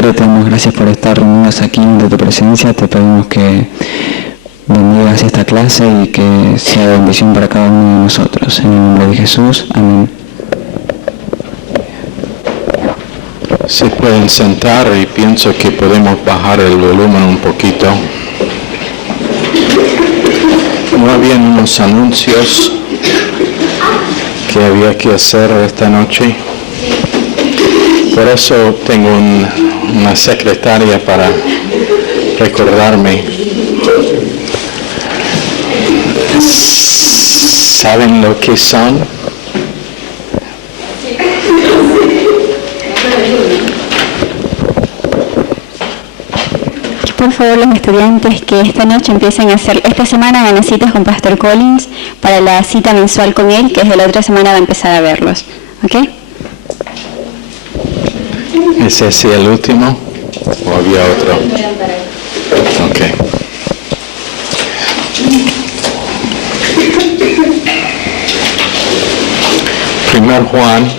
Padre, te damos gracias por estar reunidos aquí ante tu presencia. Te pedimos que bendigas esta clase y que sea de bendición para cada uno de nosotros. En el nombre de Jesús. Amén. Se pueden sentar y pienso que podemos bajar el volumen un poquito. No habían unos anuncios que había que hacer esta noche. Por eso tengo una secretaria para recordarme. ¿Saben lo que son? Por favor, los estudiantes que esta noche empiecen a hacer, esta semana van a citas con Pastor Collins para la cita mensual con él, que es de la otra semana va a empezar a verlos. ¿Ok? ¿Es ese el último? ¿O había otro? Ok. Primer Juan,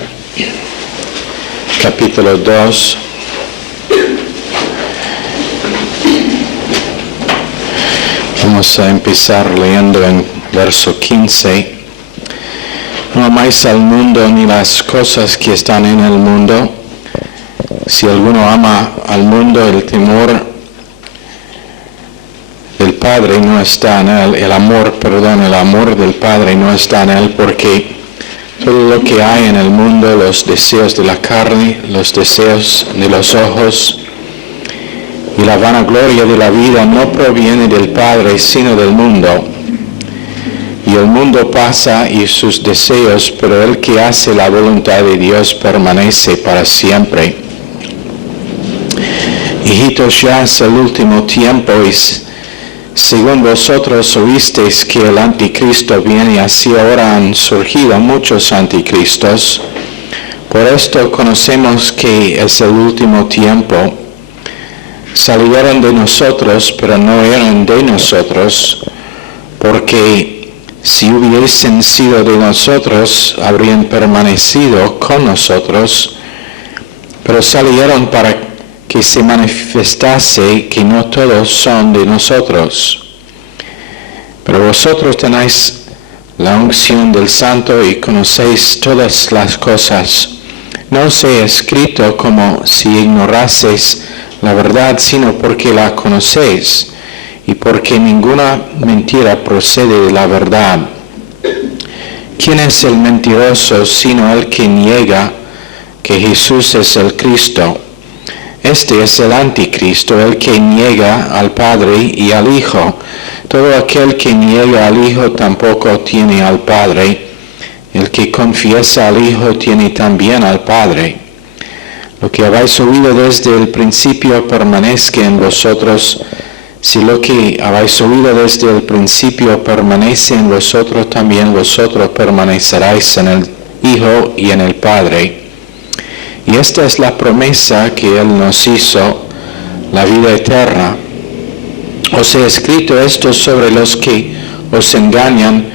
capítulo 2. Vamos a empezar leyendo en verso 15. No amáis al mundo ni las cosas que están en el mundo. Si alguno ama al mundo, el temor del Padre no está en él. El amor del Padre no está en él, porque todo lo que hay en el mundo, los deseos de la carne, los deseos de los ojos y la vanagloria de la vida no proviene del Padre, sino del mundo. Y el mundo pasa y sus deseos, pero el que hace la voluntad de Dios permanece para siempre. Hijitos, ya es el último tiempo y según vosotros oísteis que el anticristo viene, así ahora han surgido muchos anticristos. Por esto conocemos que es el último tiempo. Salieron de nosotros, pero no eran de nosotros, porque si hubiesen sido de nosotros, habrían permanecido con nosotros, pero salieron para que se manifestase que no todos son de nosotros. Pero vosotros tenéis la unción del Santo y conocéis todas las cosas. No os he escrito como si ignoraseis la verdad, sino porque la conocéis, y porque ninguna mentira procede de la verdad. ¿Quién es el mentiroso sino el que niega que Jesús es el Cristo? Este es el anticristo, el que niega al Padre y al Hijo. Todo aquel que niega al Hijo tampoco tiene al Padre. El que confiesa al Hijo tiene también al Padre. Lo que habéis oído desde el principio permanezca en vosotros. Si lo que habéis oído desde el principio permanece en vosotros, también vosotros permaneceréis en el Hijo y en el Padre. Y esta es la promesa que Él nos hizo, la vida eterna. Os he escrito esto sobre los que os engañan,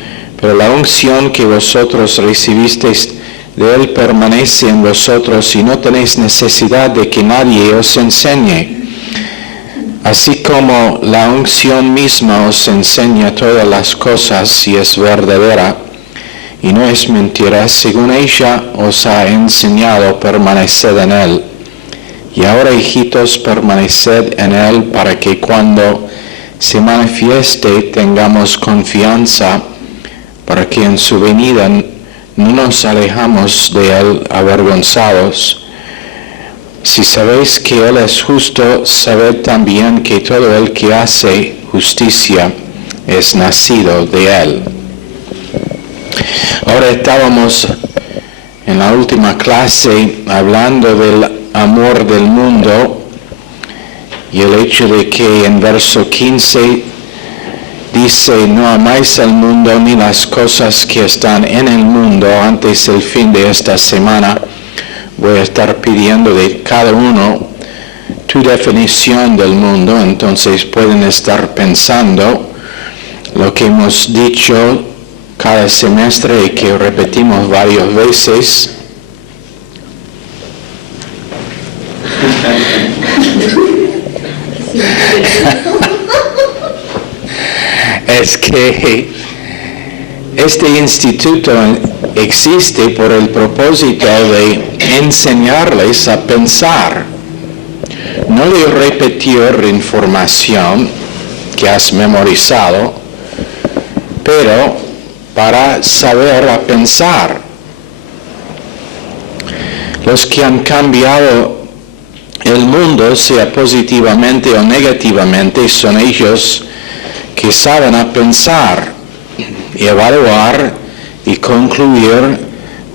pero la unción que vosotros recibisteis de Él permanece en vosotros y no tenéis necesidad de que nadie os enseñe. Así como la unción misma os enseña todas las cosas y es verdadera y no es mentira, según ella os ha enseñado, permaneced en Él. Y ahora, hijitos, permaneced en Él para que cuando se manifieste tengamos confianza, para que en su venida no nos alejamos de Él avergonzados. Si sabéis que Él es justo, sabed también que todo el que hace justicia es nacido de Él. Ahora estábamos en la última clase hablando del amor del mundo y el hecho de que en verso 15 dice, no amáis al mundo ni las cosas que están en el mundo. Antes del fin de esta semana voy a estar pidiendo de cada uno tu definición del mundo, entonces pueden estar pensando lo que hemos dicho cada semestre y que repetimos varias veces. Es que este instituto existe por el propósito de enseñarles a pensar, no de repetir información que has memorizado, pero para saber a pensar. Los que han cambiado el mundo, sea positivamente o negativamente, son ellos que saben a pensar, evaluar y concluir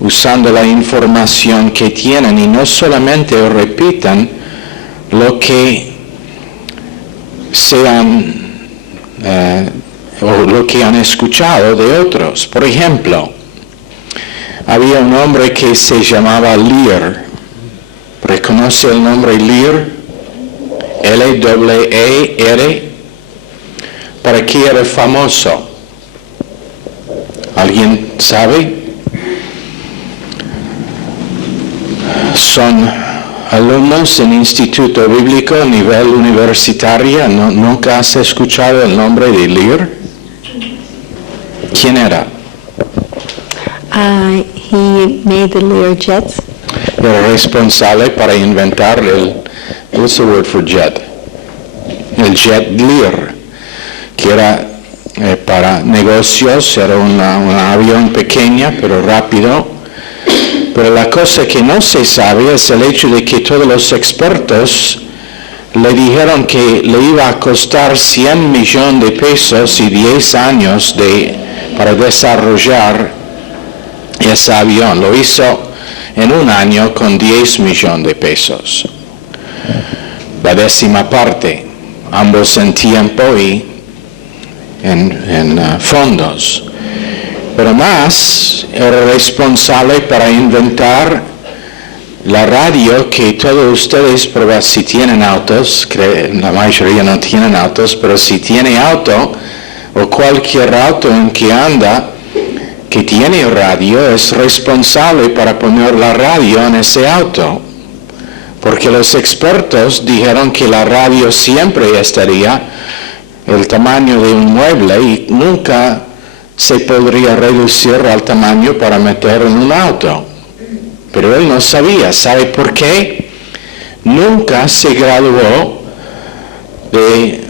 usando la información que tienen, y no solamente repitan lo que o lo que han escuchado de otros. Por ejemplo, había un hombre que se llamaba Lear. ¿Reconoce el nombre Lear? L-E-A-R. ¿Para qué era famoso? ¿Alguien sabe? Son alumnos en instituto bíblico a nivel universitario. ¿Nunca has escuchado el nombre de Lear? ¿Quién era? He made the Lear jets. Era responsable para inventar what's the word for jet? El jet Lear, que era para negocios, era un avión pequeño pero rápido. Pero la cosa que no se sabe es el hecho de que todos los expertos le dijeron que le iba a costar 100 millones de pesos y 10 años para desarrollar ese avión. Lo hizo en un año con 10 millones de pesos. La décima parte, ambos en tiempo y en fondos. Pero más, era responsable para inventar la radio que todos ustedes, si tienen autos, la mayoría no tienen autos, pero si tiene auto o cualquier auto en que anda, que tiene radio, es responsable para poner la radio en ese auto. Porque los expertos dijeron que la radio siempre estaría el tamaño de un mueble y nunca se podría reducir al tamaño para meter en un auto. Pero él no sabía. ¿Sabe por qué? Nunca se graduó de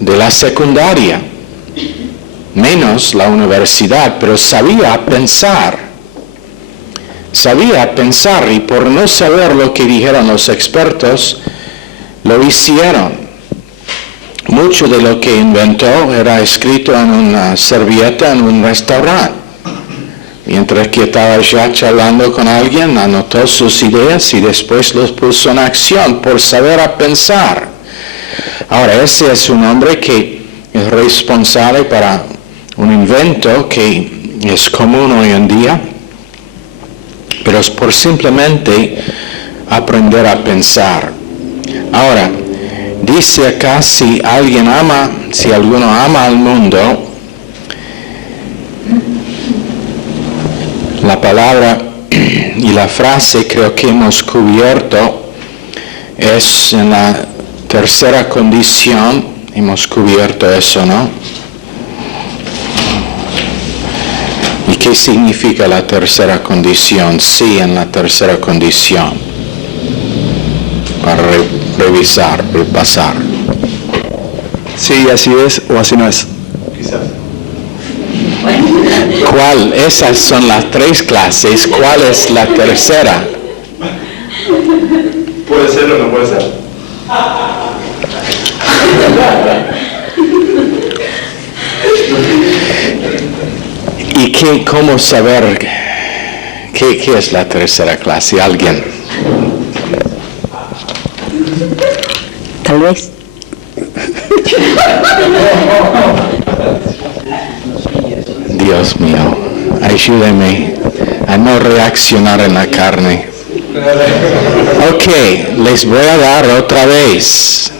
la secundaria, menos la universidad, pero sabía pensar. Sabía pensar, y por no saber lo que dijeron los expertos, lo hicieron. Mucho de lo que inventó era escrito en una servilleta en un restaurante. Mientras que estaba ya charlando con alguien, anotó sus ideas y después los puso en acción por saber a pensar. Ahora, ese es un hombre que es responsable para un invento que es común hoy en día, pero es por simplemente aprender a pensar. Ahora, dice acá, si alguno ama al mundo, la palabra y la frase creo que hemos cubierto es en la tercera condición, hemos cubierto eso, ¿no? ¿Y qué significa la tercera condición? Sí, en la tercera condición. Para repasar. Sí, así es o así no es. ¿Cuál? Esas son las tres clases. ¿Cuál es la tercera? Puede ser o no puede ser. ¿Y cómo saber qué es la tercera clase? ¿Alguien? Tal vez. Dios mío, ayúdeme a no reaccionar en la carne. Ok, les voy a dar otra vez.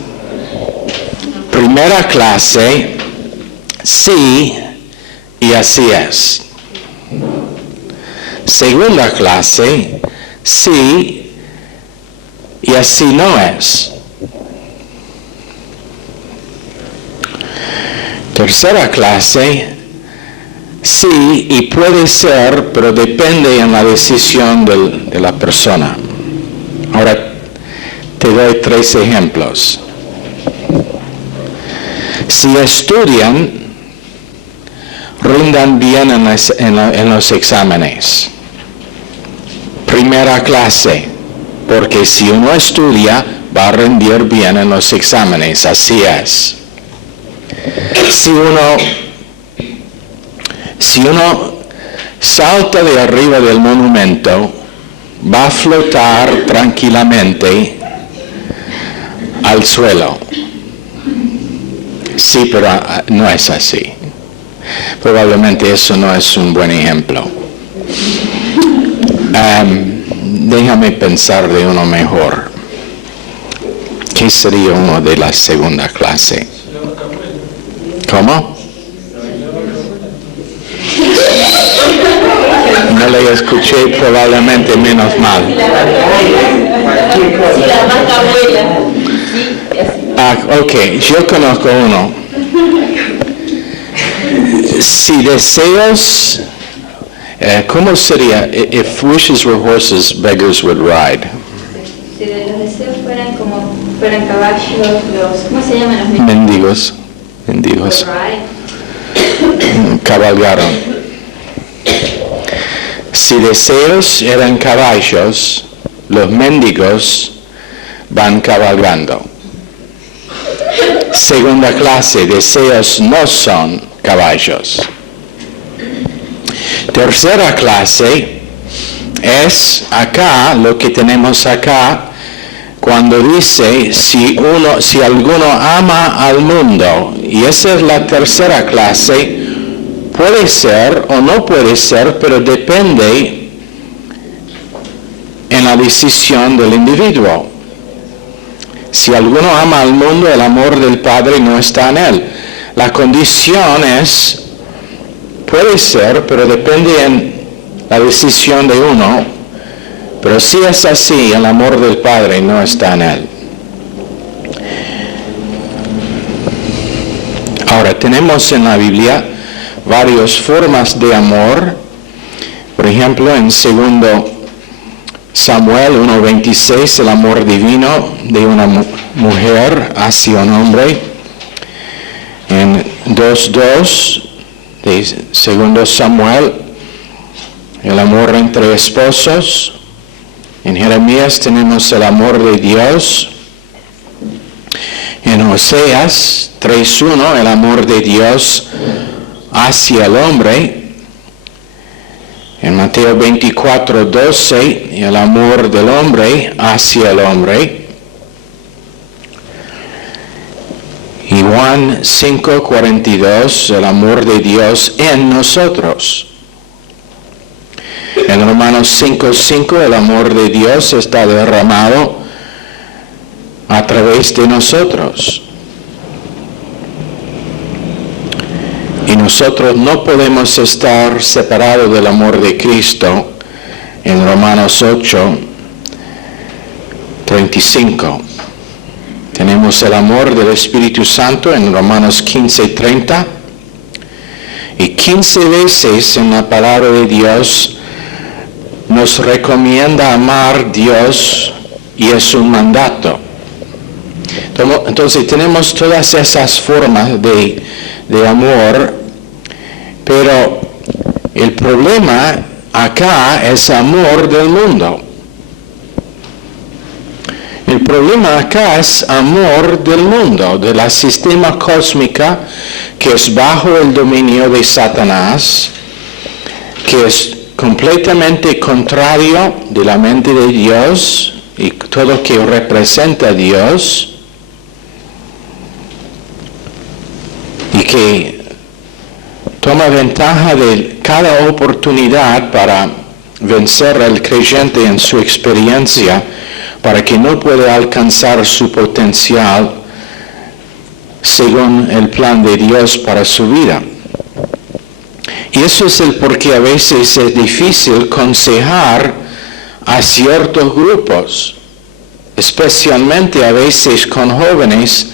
Primera clase, sí y así es. Segunda clase, sí y así no es. Tercera clase, sí, y puede ser, pero depende en la decisión de la persona. Ahora te doy 3 ejemplos. Si estudian, rindan bien en los exámenes. Primera clase, porque si uno estudia, va a rendir bien en los exámenes, así es. Si uno salta de arriba del monumento, va a flotar tranquilamente al suelo. Sí, pero no es así. Probablemente eso no es un buen ejemplo. Déjame pensar de uno mejor. ¿Qué sería uno de la segunda clase? ¿Cómo? No le escuché, probablemente menos mal. Ok, yo conozco uno. Si deseos, ¿cómo sería? If wishes were horses, beggars would ride. Si los deseos fueran caballos, ¿cómo se llaman los mendigos? Mendigos. Cabalgaron. Si deseos eran caballos, los mendigos van cabalgando. Segunda clase, deseos no son caballos. Tercera clase es acá, lo que tenemos acá, cuando dice si alguno ama al mundo, y esa es la tercera clase, puede ser o no puede ser, pero depende en la decisión del individuo. Si alguno ama al mundo, el amor del Padre no está en él. La condición es, puede ser, pero depende en la decisión de uno, pero si es así, el amor del Padre no está en él. Ahora, tenemos en la Biblia varias formas de amor. Por ejemplo, en 2 Samuel 1:26, el amor divino de una mujer hacia un hombre. En 2:2 de 2 Samuel, el amor entre esposos. En Jeremías tenemos el amor de Dios. En Oseas 3:1, el amor de Dios hacia el hombre. En Mateo 24:12, el amor del hombre hacia el hombre. Y Juan 5:42, el amor de Dios en nosotros. En Romanos 5:5, el amor de Dios está derramado a través de nosotros. Y nosotros no podemos estar separados del amor de Cristo. En Romanos 8:35. Tenemos el amor del Espíritu Santo en Romanos 15:30. Y 15 veces en la palabra de Dios nos recomienda amar a Dios y es un mandato. Entonces tenemos todas esas formas de amor, pero el problema acá es amor del mundo. El problema acá es amor del mundo, de la sistema cósmica que es bajo el dominio de Satanás, que es completamente contrario de la mente de Dios y todo que representa a Dios, y que toma ventaja de cada oportunidad para vencer al creyente en su experiencia, para que no pueda alcanzar su potencial según el plan de Dios para su vida. Y eso es el por qué a veces es difícil aconsejar a ciertos grupos. especialmente a veces con jóvenes,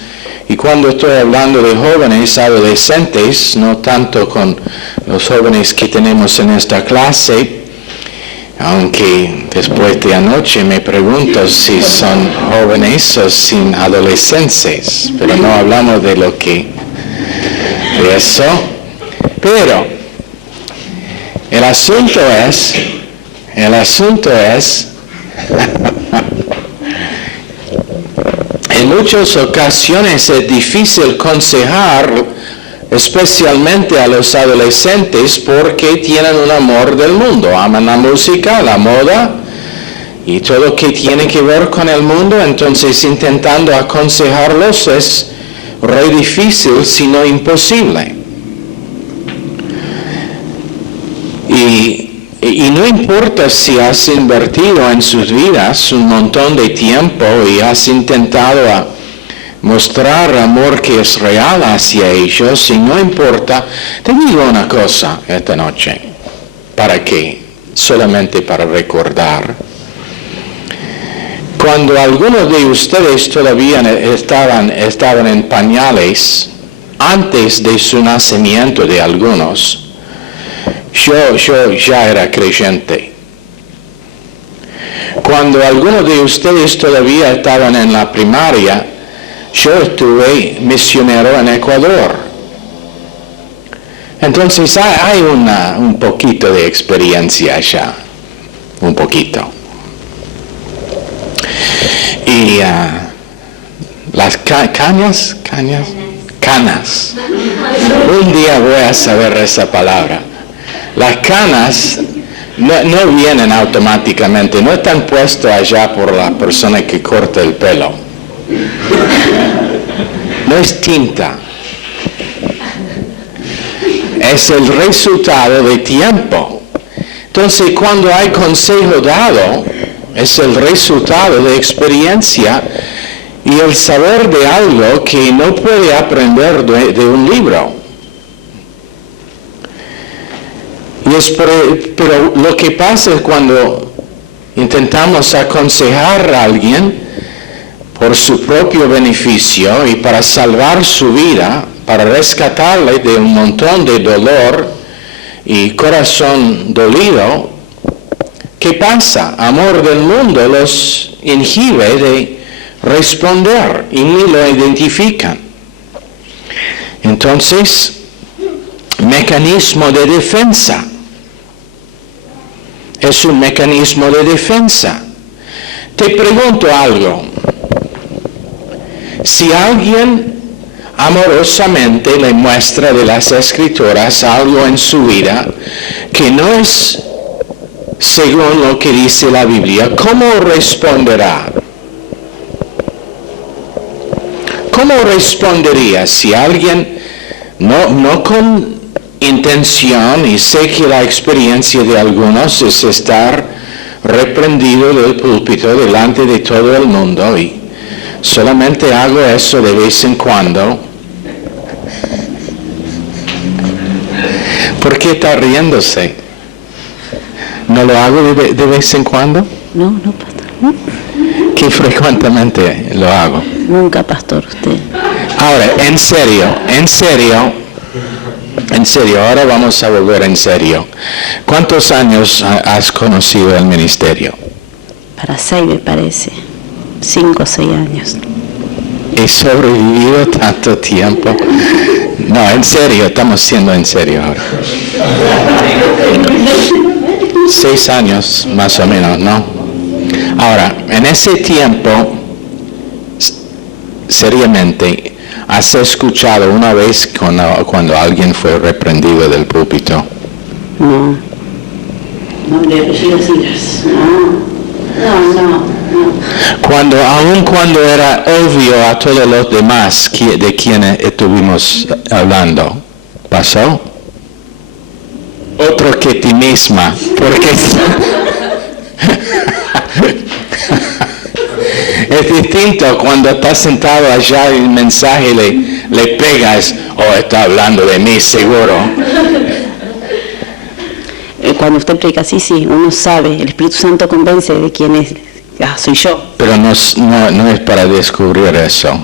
y cuando estoy hablando de jóvenes, adolescentes, no tanto con los jóvenes que tenemos en esta clase, aunque después de anoche me pregunto si son jóvenes o sin adolescentes, pero no hablamos de eso. Pero el asunto es, en muchas ocasiones es difícil aconsejar, especialmente a los adolescentes, porque tienen un amor del mundo, aman la música, la moda y todo lo que tiene que ver con el mundo. Entonces intentando aconsejarlos es re difícil, si no imposible. Y no importa si has invertido en sus vidas un montón de tiempo y has intentado mostrar amor que es real hacia ellos, y no importa, te digo una cosa esta noche, ¿para qué? Solamente para recordar. Cuando algunos de ustedes todavía estaban en pañales, antes de su nacimiento de algunos, yo ya era creyente. Cuando algunos de ustedes todavía estaban en la primaria, yo estuve misionero en Ecuador. Entonces hay un poquito de experiencia ya, un poquito. Y las canas. Un día voy a saber esa palabra. Las canas no vienen automáticamente, no están puestas allá por la persona que corta el pelo. No es tinta. Es el resultado de tiempo. Entonces, cuando hay consejo dado, es el resultado de experiencia y el saber de algo que no puede aprender de un libro. Pero lo que pasa es cuando intentamos aconsejar a alguien por su propio beneficio y para salvar su vida, para rescatarle de un montón de dolor y corazón dolido, ¿qué pasa? Amor del mundo los inhibe de responder y ni lo identifican. Entonces, mecanismo de defensa. Es un mecanismo de defensa. Te pregunto algo. Si alguien amorosamente le muestra de las Escrituras algo en su vida que no es según lo que dice la Biblia, ¿cómo responderá? ¿Cómo respondería si alguien, no con intención, y sé que la experiencia de algunos es estar reprendido del púlpito delante de todo el mundo, y solamente hago eso de vez en cuando? ¿Por qué está riéndose? ¿No lo hago de vez en cuando? No, pastor. No. ¿Qué frecuentemente lo hago? Nunca, pastor, usted. Ahora, en serio, ahora vamos a volver en serio. ¿Cuántos años has conocido el ministerio? Para 6 me parece. 5 o 6 años. ¿He sobrevivido tanto tiempo? No, en serio, estamos siendo en serio ahora. 6 años, más o menos, ¿no? Ahora, en ese tiempo, seriamente, ¿has escuchado una vez cuando alguien fue reprendido del púlpito? No. Nombre, apellido, siglas. No. Aun cuando era obvio a todos los demás de quienes estuvimos hablando, ¿pasó? Otro que ti misma, porque es distinto cuando estás sentado allá y el mensaje le pegas, está hablando de mí seguro. Cuando usted predica así, sí, uno sabe, el Espíritu Santo convence de quién es soy yo. Pero no es para descubrir eso.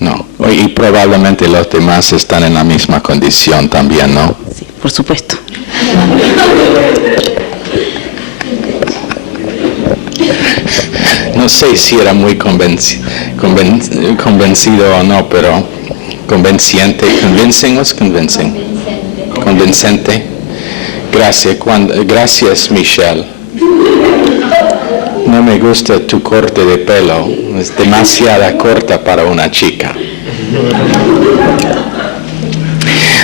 No. Y probablemente los demás están en la misma condición también, ¿no? Sí, por supuesto. No sé si era muy convencido o no, pero convenciente. Convincente. Gracias, Michelle. No me gusta tu corte de pelo. Es demasiado corta para una chica.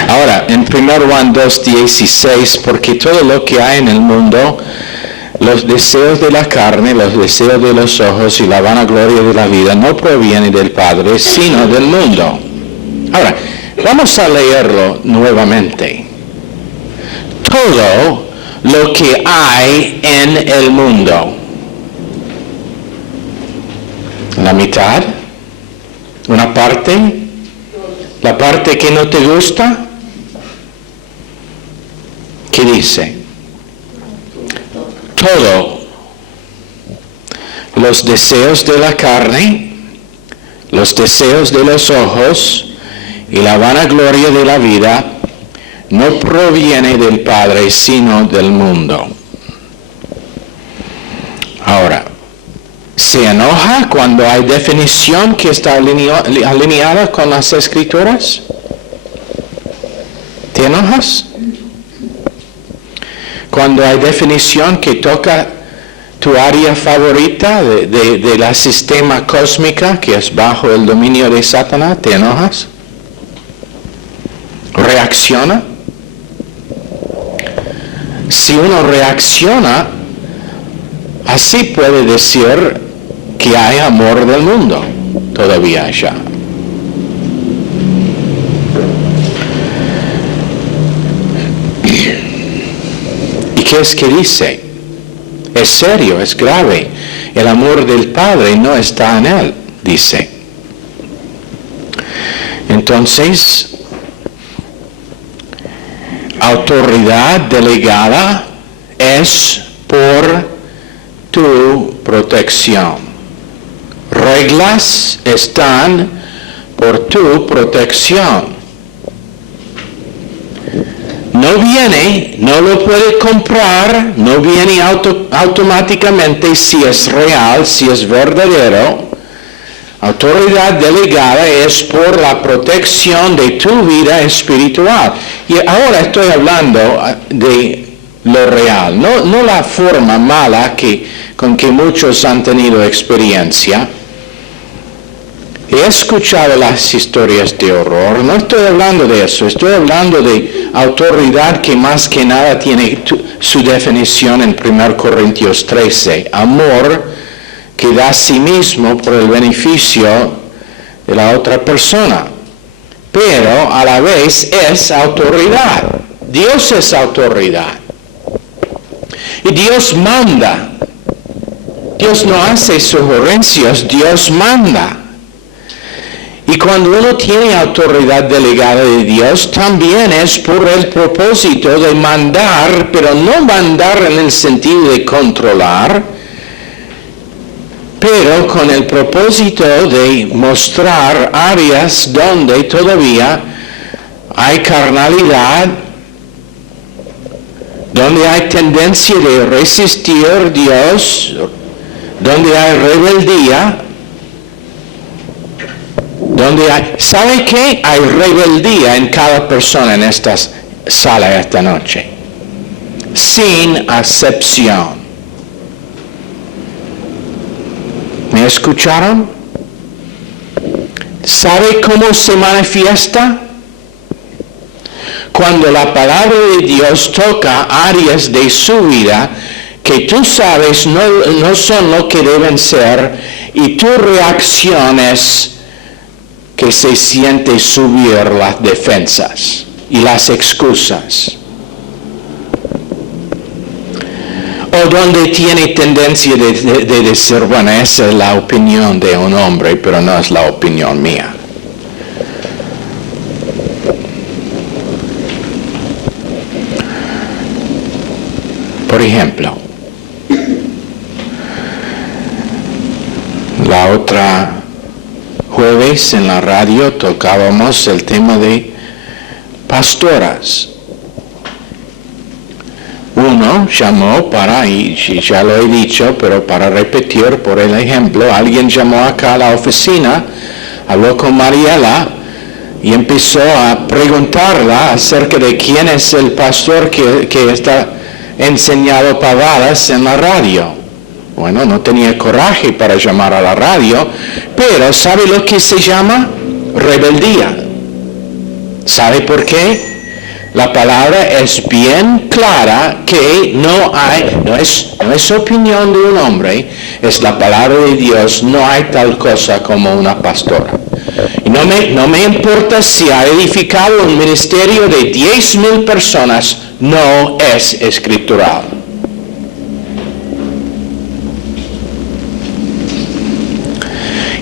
Ahora, en 1 Juan 2:16, porque todo lo que hay en el mundo, los deseos de la carne, los deseos de los ojos y la vanagloria de la vida no proviene del Padre, sino del mundo. Ahora, vamos a leerlo nuevamente. Todo lo que hay en el mundo. La mitad, una parte, la parte que no te gusta. ¿Qué dice? Todo. Los deseos de la carne, los deseos de los ojos y la vanagloria de la vida no proviene del Padre, sino del mundo. Ahora, ¿se enoja cuando hay definición que está alineada con las Escrituras? ¿Te enojas? Cuando hay definición que toca tu área favorita de la sistema cósmica que es bajo el dominio de Satanás, ¿te enojas? ¿Reacciona? Si uno reacciona, así puede decir que hay amor del mundo todavía allá. ¿Y qué es que dice? Es serio, es grave. El amor del Padre no está en él, dice. Entonces, autoridad delegada es por tu protección. Reglas están por tu protección. No viene, no lo puede comprar, no viene automáticamente si es real, si es verdadero. Autoridad delegada es por la protección de tu vida espiritual. Y ahora estoy hablando de lo real, no la forma mala con que muchos han tenido experiencia. He escuchado las historias de horror, no estoy hablando de eso, estoy hablando de autoridad que más que nada tiene su definición en 1 Corintios 13, amor que da a sí mismo por el beneficio de la otra persona, pero a la vez es autoridad. Dios es autoridad. Y Dios manda. Dios no hace sugerencias, Dios manda. Y cuando uno tiene autoridad delegada de Dios, también es por el propósito de mandar, pero no mandar en el sentido de controlar, pero con el propósito de mostrar áreas donde todavía hay carnalidad, donde hay tendencia de resistir a Dios, donde hay rebeldía, donde hay, ¿sabe qué? Hay rebeldía en cada persona en esta sala esta noche, sin acepción. ¿Me escucharon? ¿Sabe cómo se manifiesta? Cuando la palabra de Dios toca áreas de su vida que tú sabes no son lo que deben ser, y tu reacción es que se siente subir las defensas y las excusas. O donde tiene tendencia de decir, bueno, esa es la opinión de un hombre, pero no es la opinión mía. Por ejemplo, La otra jueves en la radio tocábamos el tema de pastoras. Uno llamó para, y ya lo he dicho, pero para repetir por el ejemplo, alguien llamó acá a la oficina, habló con Mariela y empezó a preguntarla acerca de quién es el pastor que está enseñando pavadas en la radio. Bueno, no tenía coraje para llamar a la radio, pero ¿sabe lo que se llama? Rebeldía. ¿Sabe por qué? La palabra es bien clara que no es opinión de un hombre, es la palabra de Dios, no hay tal cosa como una pastora. Y no me importa si ha edificado un ministerio de 10,000 personas, no es escritural.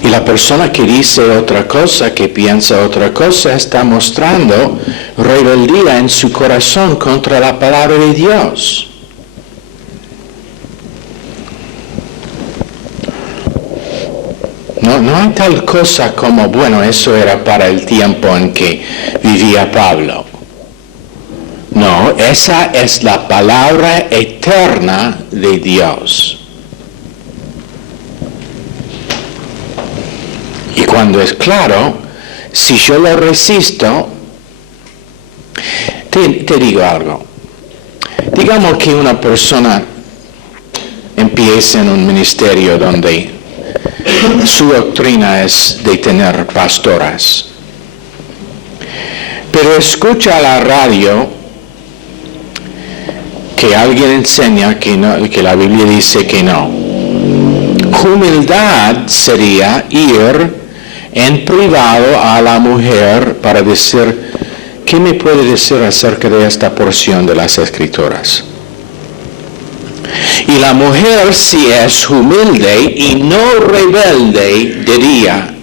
Y la persona que dice otra cosa, que piensa otra cosa, está mostrando rebeldía en su corazón contra la palabra de Dios. No hay tal cosa como, bueno, eso era para el tiempo en que vivía Pablo. No, esa es la palabra eterna de Dios. Y cuando es claro, si yo lo resisto, te digo algo. Digamos que una persona empieza en un ministerio donde su doctrina es de tener pastoras, pero escucha a la radio que alguien enseña que la Biblia dice que no. Humildad sería ir en privado a la mujer para decir, ¿qué me puede decir acerca de esta porción de las Escrituras? Y la mujer, si es humilde y no rebelde, diría,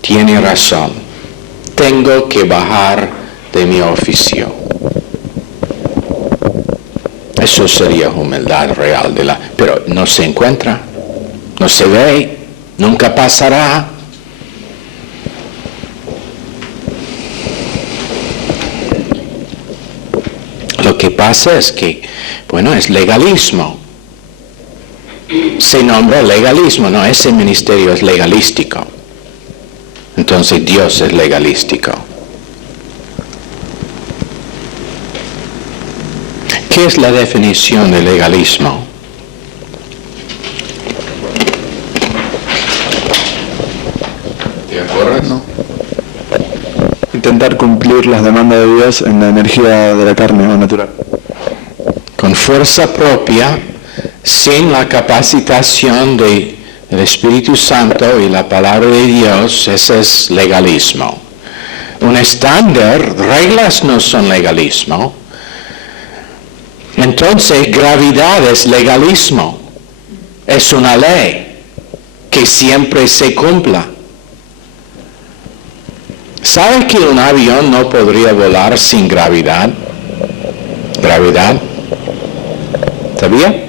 tiene razón, tengo que bajar de mi oficio. Eso sería humildad real pero no se encuentra, no se ve, nunca pasará. Lo que pasa es que, bueno, es legalismo. Se nombra legalismo, no, ese ministerio es legalístico. Entonces Dios es legalístico. ¿Qué es la definición de legalismo? ¿De acuerdo? No. Intentar cumplir las demandas de Dios en la energía de la carne o natural. Con fuerza propia, sin la capacitación del Espíritu Santo y la palabra de Dios, ese es legalismo. Un estándar, reglas no son legalismo. Entonces, gravedad es legalismo. Es una ley que siempre se cumpla. ¿Sabes que un avión no podría volar sin gravedad? ¿Gravedad? ¿Sabía?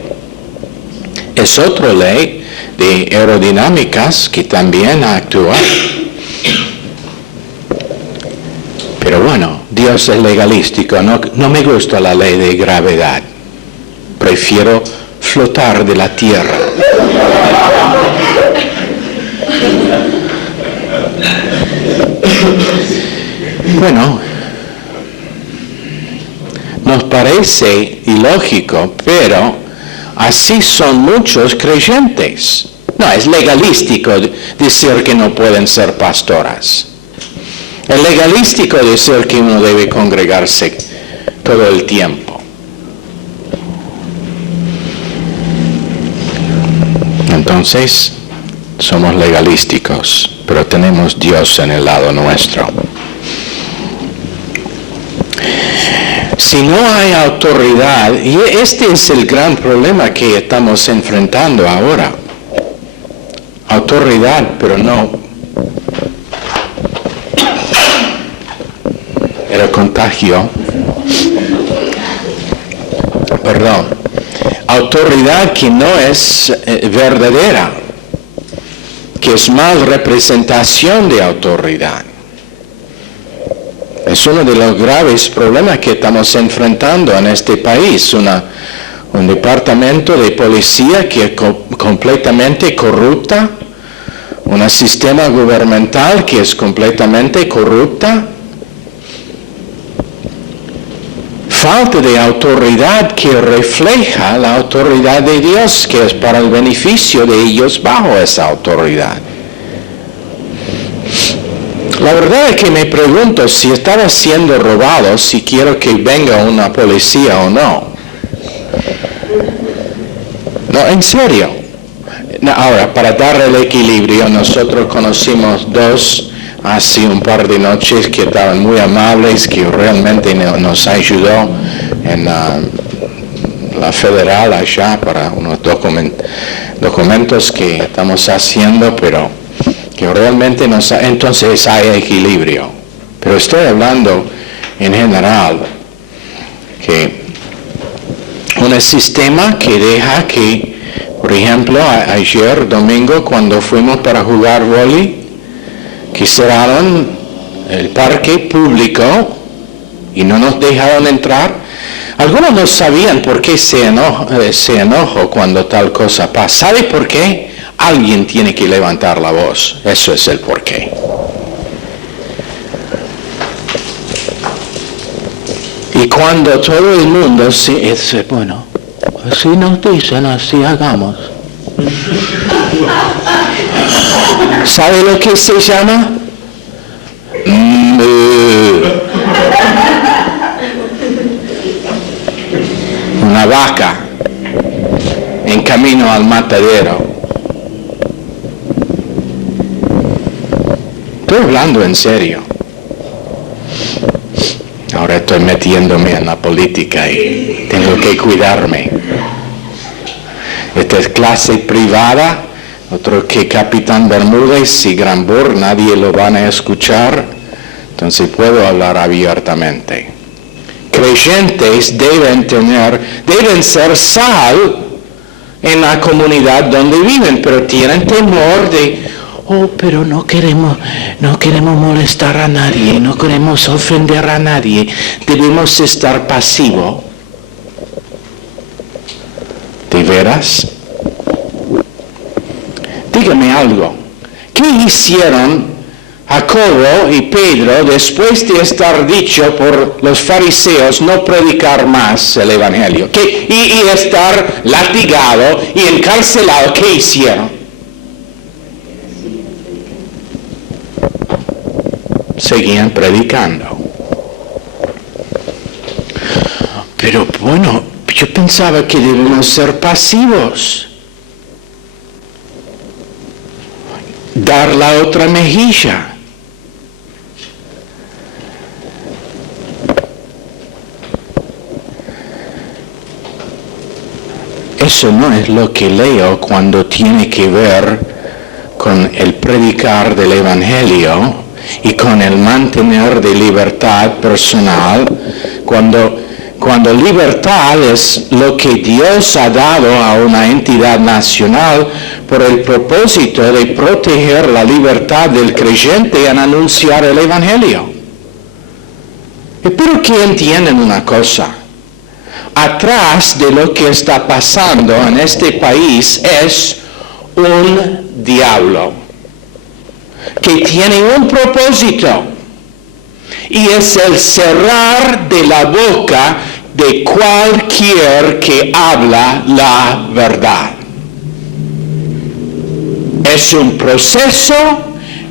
Es otra ley de aerodinámicas que también actúa. Pero bueno, Dios es legalístico. No me gusta la ley de gravedad. Prefiero flotar de la tierra. Bueno, nos parece ilógico, pero así son muchos creyentes. No, es legalístico decir que no pueden ser pastoras. Es legalístico decir que uno debe congregarse todo el tiempo. Entonces, somos legalísticos, pero tenemos Dios en el lado nuestro. Si no hay autoridad, y este es el gran problema que estamos enfrentando ahora. Autoridad, pero no. Era contagio. Perdón. Autoridad que no es verdadera. que es mal representación de autoridad. Es uno de los graves problemas que estamos enfrentando en este país, un departamento de policía que es completamente corrupta, un sistema gubernamental que es completamente corrupta, falta de autoridad que refleja la autoridad de Dios, que es para el beneficio de ellos bajo esa autoridad. La verdad es que me pregunto si estaba siendo robado, si quiero que venga una policía o no. No, en serio. Ahora, para dar el equilibrio, nosotros conocimos dos hace un par de noches que estaban muy amables, que realmente nos ayudó en la federal allá para unos documentos que estamos haciendo, pero que realmente entonces hay equilibrio. Pero estoy hablando en general que un sistema que deja que, por ejemplo, ayer domingo cuando fuimos para jugar vóley, que cerraron el parque público y no nos dejaron entrar. Algunos no sabían por qué se enojó cuando tal cosa pasa. ¿Sabe por qué? Alguien tiene que levantar la voz. Eso es el porqué. Y cuando todo el mundo dice, bueno, así nos dicen, así hagamos. ¿Sabe lo que se llama? Una vaca en camino al matadero. Estoy hablando en serio. Ahora estoy metiéndome en la política y tengo que cuidarme. Esta es clase privada. Otro que Capitán Bermúdez y Granbur, nadie lo van a escuchar, entonces puedo hablar abiertamente. Creyentes deben ser sal en la comunidad donde viven, pero tienen temor de, pero no queremos molestar a nadie, no queremos ofender a nadie, debemos estar pasivos. ¿De veras? Dígame algo. ¿Qué hicieron Jacobo y Pedro después de estar dicho por los fariseos no predicar más el evangelio? Y estar latigado y encarcelado? ¿Qué hicieron? Seguían predicando. Pero bueno, yo pensaba que debemos ser pasivos. Dar la otra mejilla. Eso no es lo que leo cuando tiene que ver con el predicar del Evangelio y con el mantener de libertad personal, cuando libertad es lo que Dios ha dado a una entidad nacional por el propósito de proteger la libertad del creyente en anunciar el Evangelio. Espero que entiendan una cosa. Atrás de lo que está pasando en este país es un diablo que tiene un propósito, y es el cerrar de la boca de cualquier que habla la verdad. Es un proceso,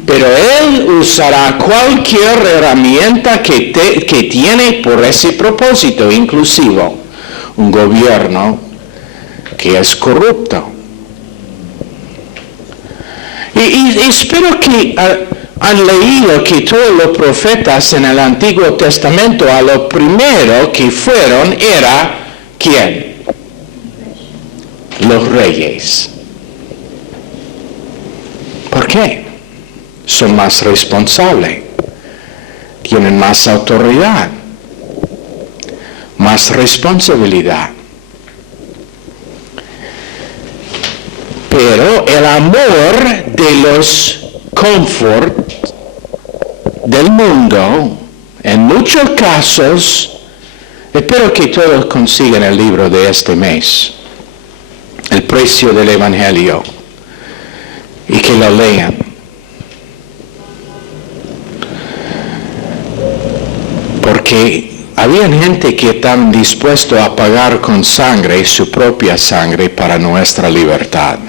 pero él usará cualquier herramienta que tiene por ese propósito, inclusive un gobierno que es corrupto. Y espero que han leído que todos los profetas en el Antiguo Testamento, a lo primero que fueron era, ¿quién? Los reyes. ¿Por qué? Son más responsables, tienen más autoridad, más responsabilidad. Pero el amor de los confort del mundo, en muchos casos, espero que todos consigan el libro de este mes, El precio del Evangelio, y que lo lean. Porque había gente que estaban dispuestos a pagar con sangre, su propia sangre, para nuestra libertad.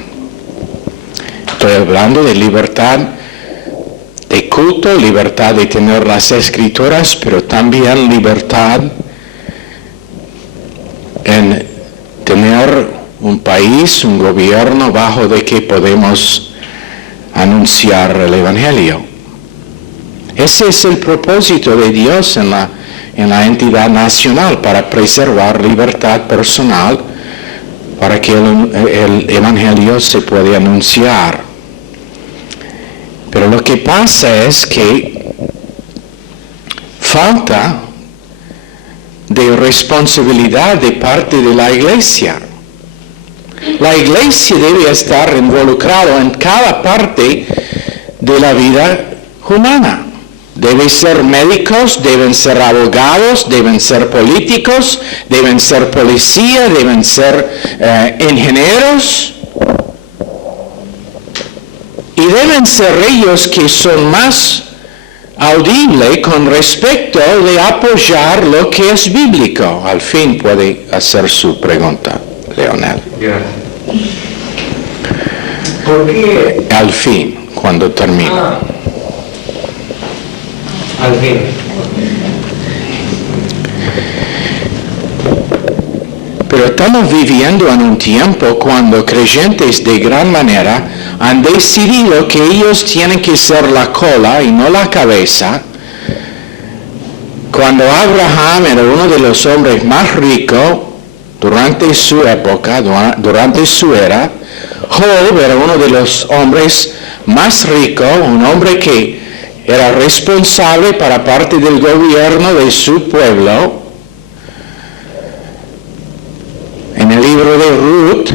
Estoy hablando de libertad de culto, libertad de tener las escrituras, pero también libertad en tener un país, un gobierno bajo de que podemos anunciar el Evangelio. Ese es el propósito de Dios en la entidad nacional, para preservar libertad personal, para que el Evangelio se pueda anunciar. Pero lo que pasa es que falta de responsabilidad de parte de la iglesia. La iglesia debe estar involucrada en cada parte de la vida humana. Deben ser médicos, deben ser abogados, deben ser políticos, deben ser policías, deben ser ingenieros. Y deben ser ellos que son más audibles con respecto de apoyar lo que es bíblico. Al fin puede hacer su pregunta, Leonel. ¿Por qué? Al fin, cuando termina. Al fin. Pero estamos viviendo en un tiempo cuando creyentes de gran manera han decidido que ellos tienen que ser la cola y no la cabeza. Cuando Abraham era uno de los hombres más ricos durante su época, durante su era, Job era uno de los hombres más ricos, un hombre que era responsable para parte del gobierno de su pueblo. En el libro de Ruth,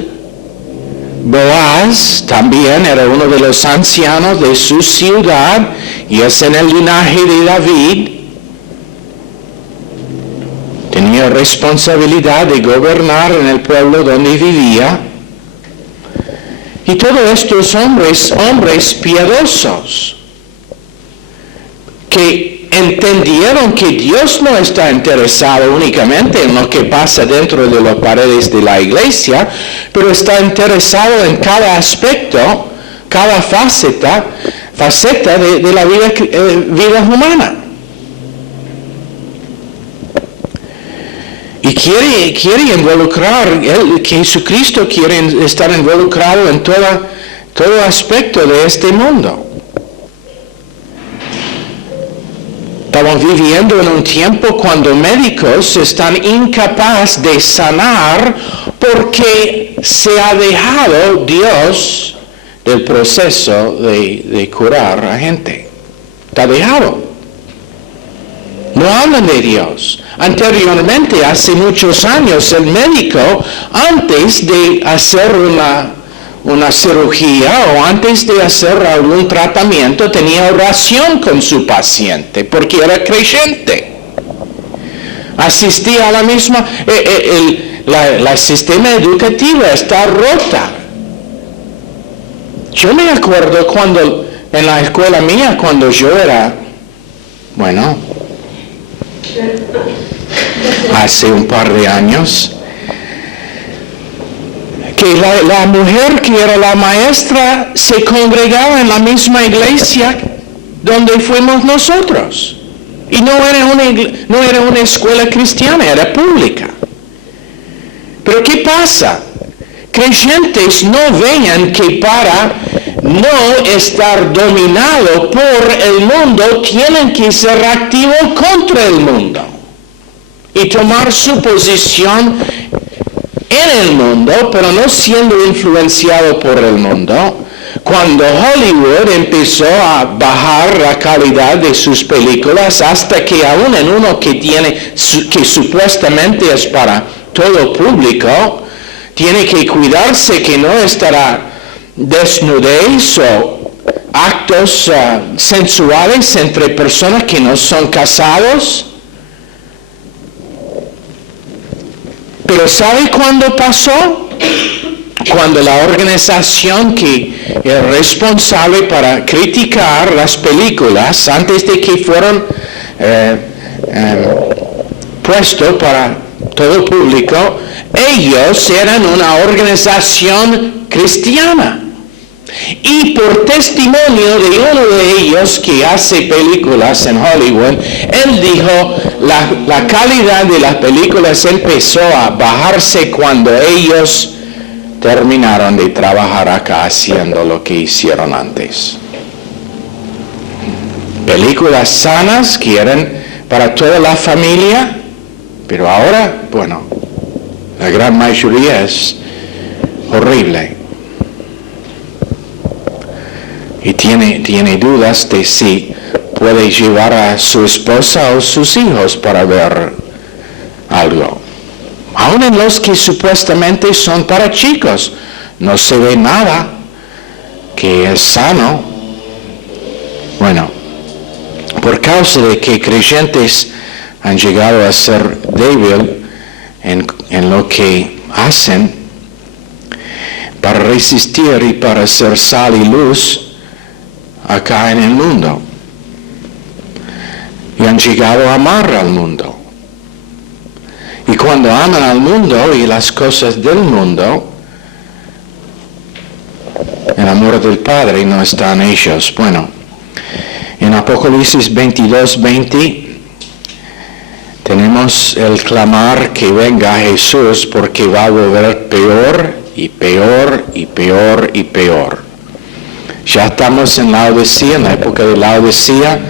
Boaz también era uno de los ancianos de su ciudad y es en el linaje de David. Tenía responsabilidad de gobernar en el pueblo donde vivía. Y todos estos hombres piadosos, que entendieron que Dios no está interesado únicamente en lo que pasa dentro de las paredes de la iglesia, pero está interesado en cada aspecto, cada faceta de la vida humana. Y quiere involucrar, Jesucristo quiere estar involucrado en todo aspecto de este mundo. Estamos viviendo en un tiempo cuando médicos están incapaces de sanar porque se ha dejado Dios del proceso de curar a gente. Está dejado. No hablan de Dios. Anteriormente, hace muchos años, el médico, antes de hacer una cirugía o antes de hacer algún tratamiento, tenía oración con su paciente, porque era creyente. Asistía a la misma... El sistema educativo está rota. Yo me acuerdo cuando, en la escuela mía, cuando yo era, hace un par de años, que la mujer que era la maestra se congregaba en la misma iglesia donde fuimos nosotros. Y no era una escuela cristiana, era pública. Pero ¿qué pasa? Creyentes no vean que para no estar dominado por el mundo, tienen que ser activos contra el mundo y tomar su posición en el mundo, pero no siendo influenciado por el mundo. Cuando Hollywood empezó a bajar la calidad de sus películas, hasta que aún en uno que supuestamente es para todo público, tiene que cuidarse que no estará desnudez o actos sensuales entre personas que no son casados. Pero ¿sabe cuándo pasó? Cuando la organización que es responsable para criticar las películas antes de que fueron puestos para todo el público, ellos eran una organización cristiana. Y por testimonio de uno de ellos que hace películas en Hollywood, él dijo, la calidad de las películas empezó a bajarse cuando ellos terminaron de trabajar acá haciendo lo que hicieron antes. Películas sanas que eran para toda la familia, pero ahora, bueno, la gran mayoría es horrible. Y tiene dudas de si puede llevar a su esposa o sus hijos para ver algo. Aún en los que supuestamente son para chicos, no se ve nada que es sano. Bueno, por causa de que creyentes han llegado a ser débiles en lo que hacen, para resistir y para ser sal y luz acá en el mundo. Y han llegado a amar al mundo. Y cuando aman al mundo y las cosas del mundo, el amor del Padre no está en ellos. Bueno, en Apocalipsis 22:20 tenemos el clamar que venga Jesús porque va a volver peor y peor y peor y peor. Ya estamos en Laodicea, en la época de Laodicea,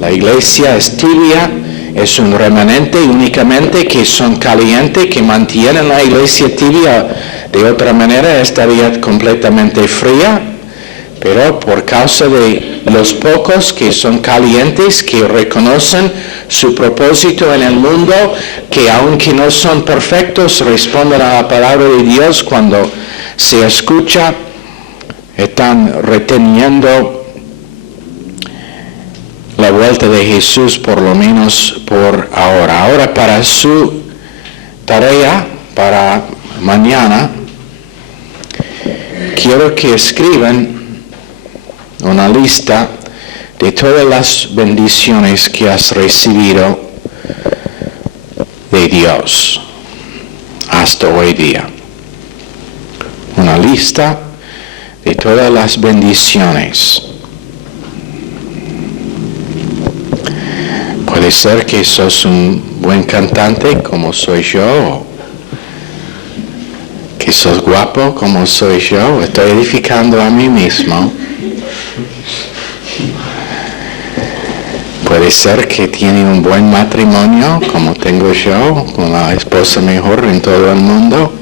la iglesia es tibia, es un remanente únicamente que son calientes, que mantienen la iglesia tibia, de otra manera estaría completamente fría, pero por causa de los pocos que son calientes, que reconocen su propósito en el mundo, que aunque no son perfectos, responden a la palabra de Dios cuando se escucha, están reteniendo la vuelta de Jesús por lo menos por ahora. Ahora para su tarea, para mañana, quiero que escriban una lista de todas las bendiciones que has recibido de Dios hasta hoy día. Una lista de todas las bendiciones. Puede ser que sos un buen cantante como soy yo, o que sos guapo como soy yo. Estoy edificando a mí mismo. Puede ser que tiene un buen matrimonio como tengo yo, con la esposa mejor en todo el mundo.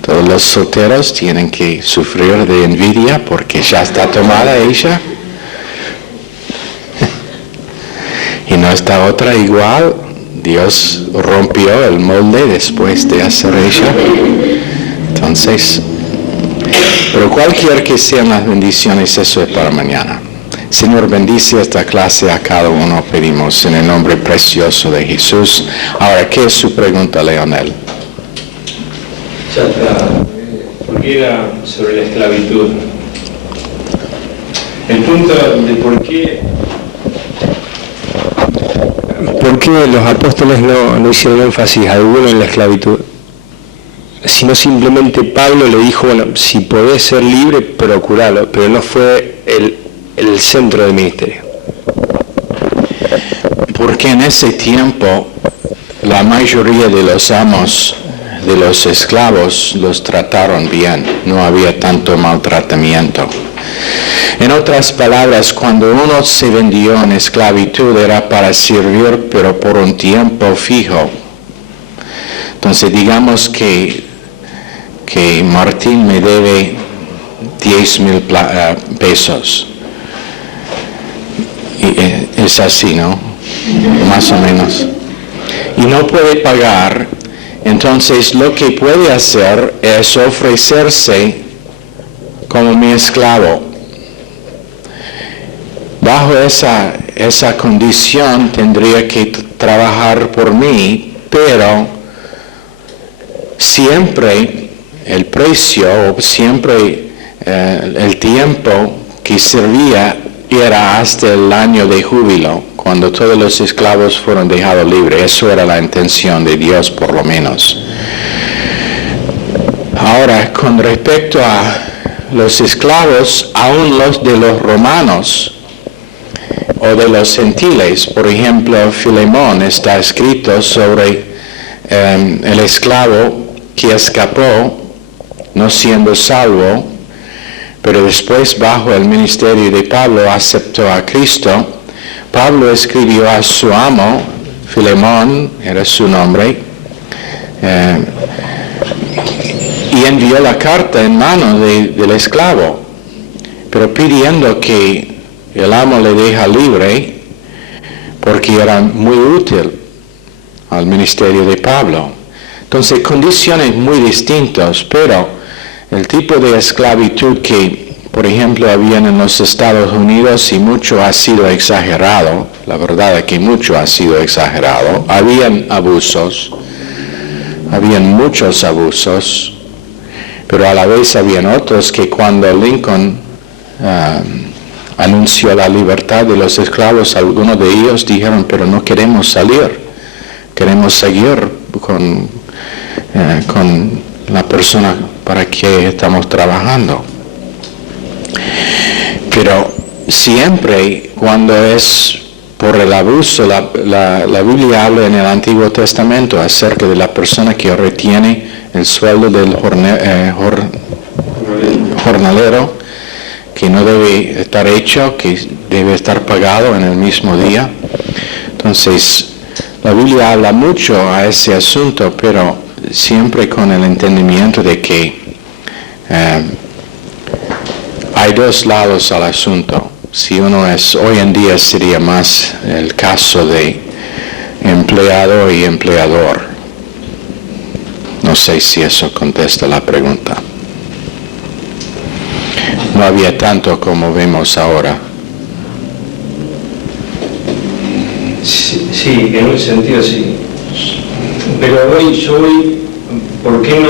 Todos los solteros tienen que sufrir de envidia porque ya está tomada ella. Y no está otra igual. Dios rompió el molde después de hacer ella. Entonces, pero cualquier que sean las bendiciones, eso es para mañana. Señor, bendice esta clase a cada uno, pedimos en el nombre precioso de Jesús. Ahora, ¿qué es su pregunta, Leonel? Ya está, porque era sobre la esclavitud. El punto de por qué los apóstoles no hicieron énfasis alguno en la esclavitud, sino simplemente Pablo le dijo, bueno, si podés ser libre, procuralo, pero no fue el centro del ministerio. Porque en ese tiempo la mayoría de los amos de los esclavos los trataron bien, no había tanto maltratamiento. En otras palabras, cuando uno se vendió en esclavitud era para servir, pero por un tiempo fijo. Entonces digamos que Martín me debe 10,000 pesos. Y es así, ¿no? Más o menos. Y no puede pagar. Entonces lo que puede hacer es ofrecerse como mi esclavo. Bajo esa condición tendría que trabajar por mí, pero siempre el precio, o siempre el tiempo que servía era hasta el año de júbilo, cuando todos los esclavos fueron dejados libres. Eso era la intención de Dios, por lo menos. Ahora, con respecto a los esclavos, aún los de los romanos o de los gentiles, por ejemplo, Filemón está escrito sobre el esclavo que escapó, no siendo salvo, pero después bajo el ministerio de Pablo aceptó a Cristo. Pablo escribió a su amo, Filemón era su nombre, y envió la carta en mano del esclavo, pero pidiendo que el amo le deja libre porque era muy útil al ministerio de Pablo. Entonces, condiciones muy distintas, pero el tipo de esclavitud que, por ejemplo, habían en los Estados Unidos, y mucho ha sido exagerado, la verdad es que mucho ha sido exagerado, habían muchos abusos, pero a la vez habían otros que cuando Lincoln anunció la libertad de los esclavos, algunos de ellos dijeron, pero no queremos salir, queremos seguir con la persona para que estamos trabajando. Pero siempre cuando es por el abuso, la Biblia habla en el Antiguo Testamento acerca de la persona que retiene el sueldo del jornalero, que no debe estar hecho, que debe estar pagado en el mismo día. Entonces, la Biblia habla mucho a ese asunto, pero siempre con el entendimiento de que hay dos lados al asunto. Si uno es, hoy en día sería más el caso de empleado y empleador. No sé si eso contesta la pregunta. No había tanto como vemos ahora. Sí, en un sentido sí. Pero hoy, ¿por qué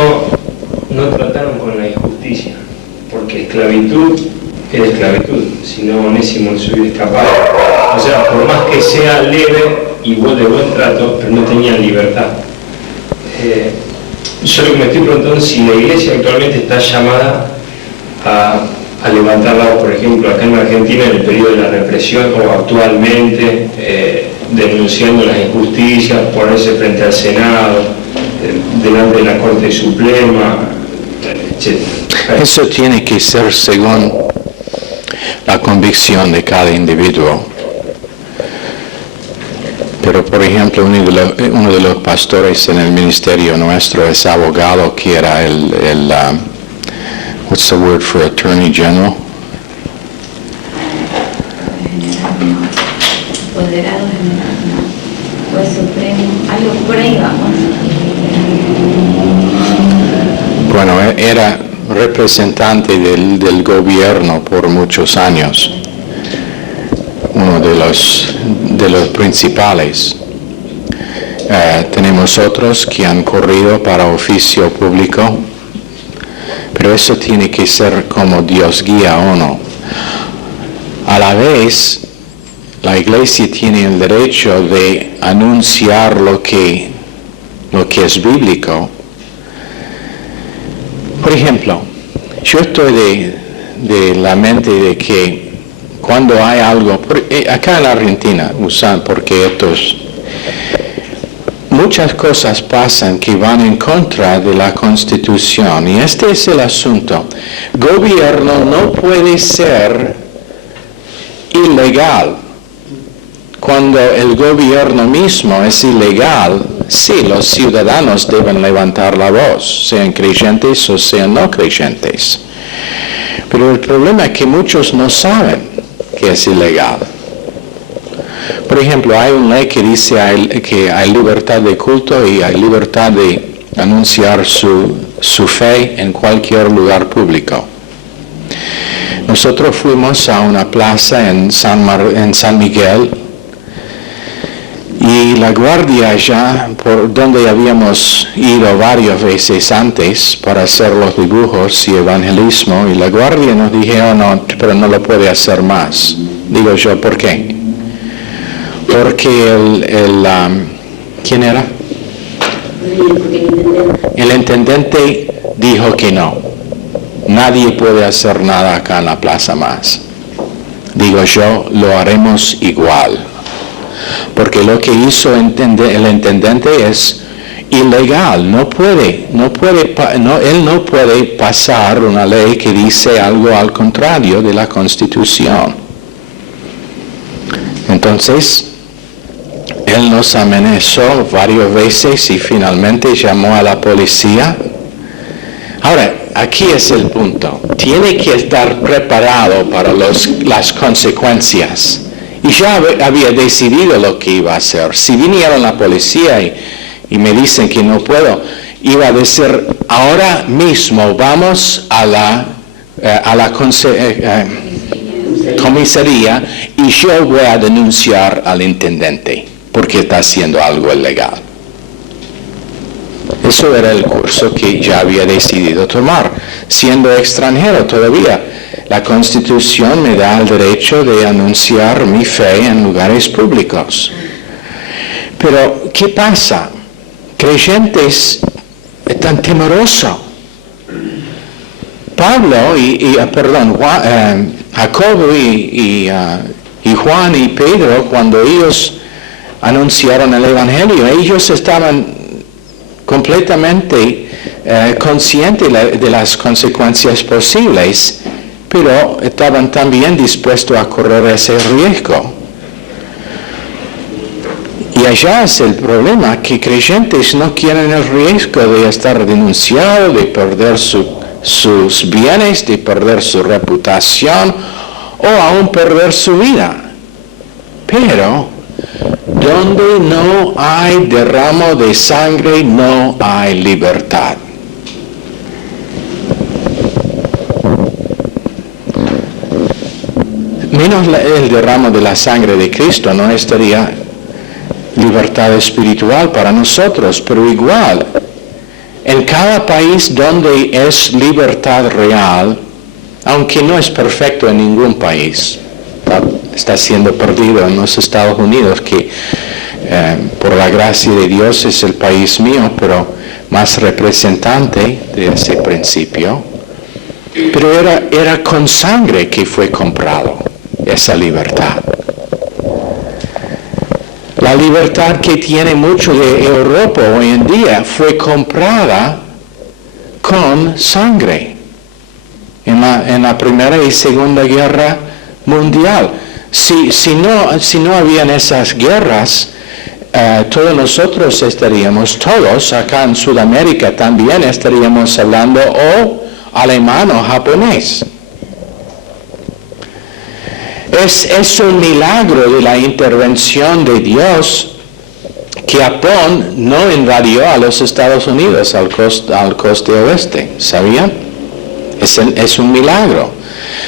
no trataron con la injusticia? Porque esclavitud es esclavitud, si no Onésimo no se hubiera escapado. O sea, por más que sea leve y de buen trato, pero no tenían libertad. Yo lo que me estoy preguntando es si la iglesia actualmente está llamada a levantar la voz, por ejemplo, acá en Argentina en el periodo de la represión o actualmente, denunciando las injusticias, ponerse frente al Senado, delante de la Corte Suprema, etc. Eso tiene que ser según la convicción de cada individuo. Pero, por ejemplo, uno de los pastores en el ministerio nuestro es abogado, que era what's the word for attorney general? Apoderado general, juez supremo, algo por ahí vamos. Bueno, era representante del gobierno por muchos años, uno de los principales. Tenemos otros que han corrido para oficio público, pero eso tiene que ser como Dios guía a uno. A la vez, la iglesia tiene el derecho de anunciar lo que es bíblico. Por ejemplo, yo estoy de la mente de que cuando hay algo, acá en la Argentina, porque muchas cosas pasan que van en contra de la Constitución, y este es el asunto. Gobierno no puede ser ilegal. Cuando el gobierno mismo es ilegal, sí, los ciudadanos deben levantar la voz, sean creyentes o sean no creyentes. Pero el problema es que muchos no saben que es ilegal. Por ejemplo, hay una ley que dice que hay libertad de culto y hay libertad de anunciar su fe en cualquier lugar público. nosotros fuimos a una plaza en San Miguel y la guardia allá, por donde habíamos ido varias veces antes para hacer los dibujos y evangelismo, y la guardia nos dijeron, no, pero no lo puede hacer más. Digo yo, ¿por qué? Porque ¿quién era? El intendente dijo que no. Nadie puede hacer nada acá en la plaza más. Digo yo, lo haremos igual. Porque lo que hizo el intendente es ilegal. Él no puede pasar una ley que dice algo al contrario de la Constitución. Entonces, él nos amenazó varias veces y finalmente llamó a la policía. Ahora, aquí es el punto. Tiene que estar preparado para las consecuencias. Y ya había decidido lo que iba a hacer. Si viniera la policía y me dicen que no puedo, iba a decir, ahora mismo vamos a la comisaría y yo voy a denunciar al intendente porque está haciendo algo ilegal. Eso era el curso que ya había decidido tomar. Siendo extranjero todavía, la Constitución me da el derecho de anunciar mi fe en lugares públicos. Pero, ¿qué pasa? Creyentes están temerosos. Pablo Jacobo y Juan y Pedro, cuando ellos anunciaron el Evangelio, ellos estaban completamente conscientes de las consecuencias posibles, pero estaban también dispuestos a correr ese riesgo. Y allá es el problema, que creyentes no quieren el riesgo de estar denunciados, de perder sus bienes, de perder su reputación o aún perder su vida. Pero donde no hay derramo de sangre, no hay libertad. Menos el derramo de la sangre de Cristo, no estaría libertad espiritual para nosotros, pero igual, en cada país donde es libertad real, aunque no es perfecto en ningún país, está siendo perdido en los Estados Unidos, que por la gracia de Dios es el país mío, pero más representante de ese principio. Pero era con sangre que fue comprado esa libertad. La libertad que tiene mucho de Europa hoy en día fue comprada con sangre en la Primera y Segunda Guerra Mundial. Si no habían esas guerras, todos nosotros todos acá en Sudamérica también estaríamos hablando o alemán o japonés. Es un milagro de la intervención de Dios que Japón no invadió a los Estados Unidos al coste oeste, ¿sabían? Es un milagro.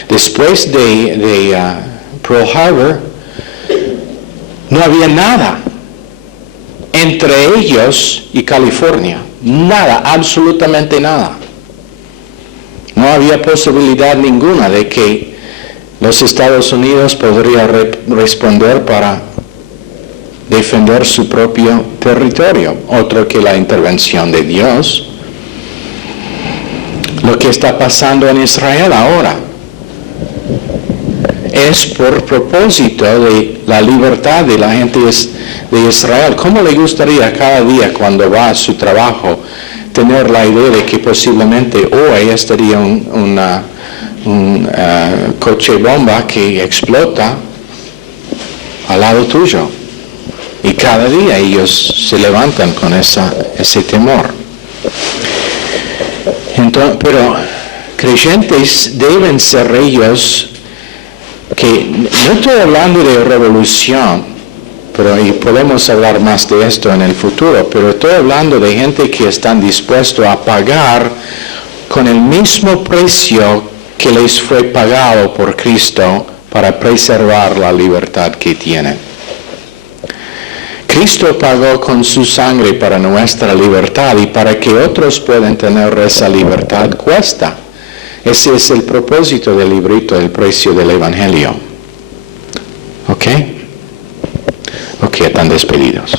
Después de Pearl Harbor, no había nada entre ellos y California. Nada, absolutamente nada. No había posibilidad ninguna de que los Estados Unidos podría responder para defender su propio territorio, otro que la intervención de Dios. Lo que está pasando en Israel ahora es por propósito de la libertad de la gente de Israel. ¿Cómo le gustaría cada día cuando va a su trabajo tener la idea de que posiblemente hoy estaría un coche bomba que explota al lado tuyo? Y cada día ellos se levantan con ese temor. Entonces, pero creyentes deben ser ellos que, no estoy hablando de revolución, y podemos hablar más de esto en el futuro, pero estoy hablando de gente que están dispuestos a pagar con el mismo precio que les fue pagado por Cristo para preservar la libertad que tienen. Cristo pagó con su sangre para nuestra libertad y para que otros puedan tener esa libertad cuesta. Ese es el propósito del librito, el precio del Evangelio. ¿Ok? Ok, están despedidos.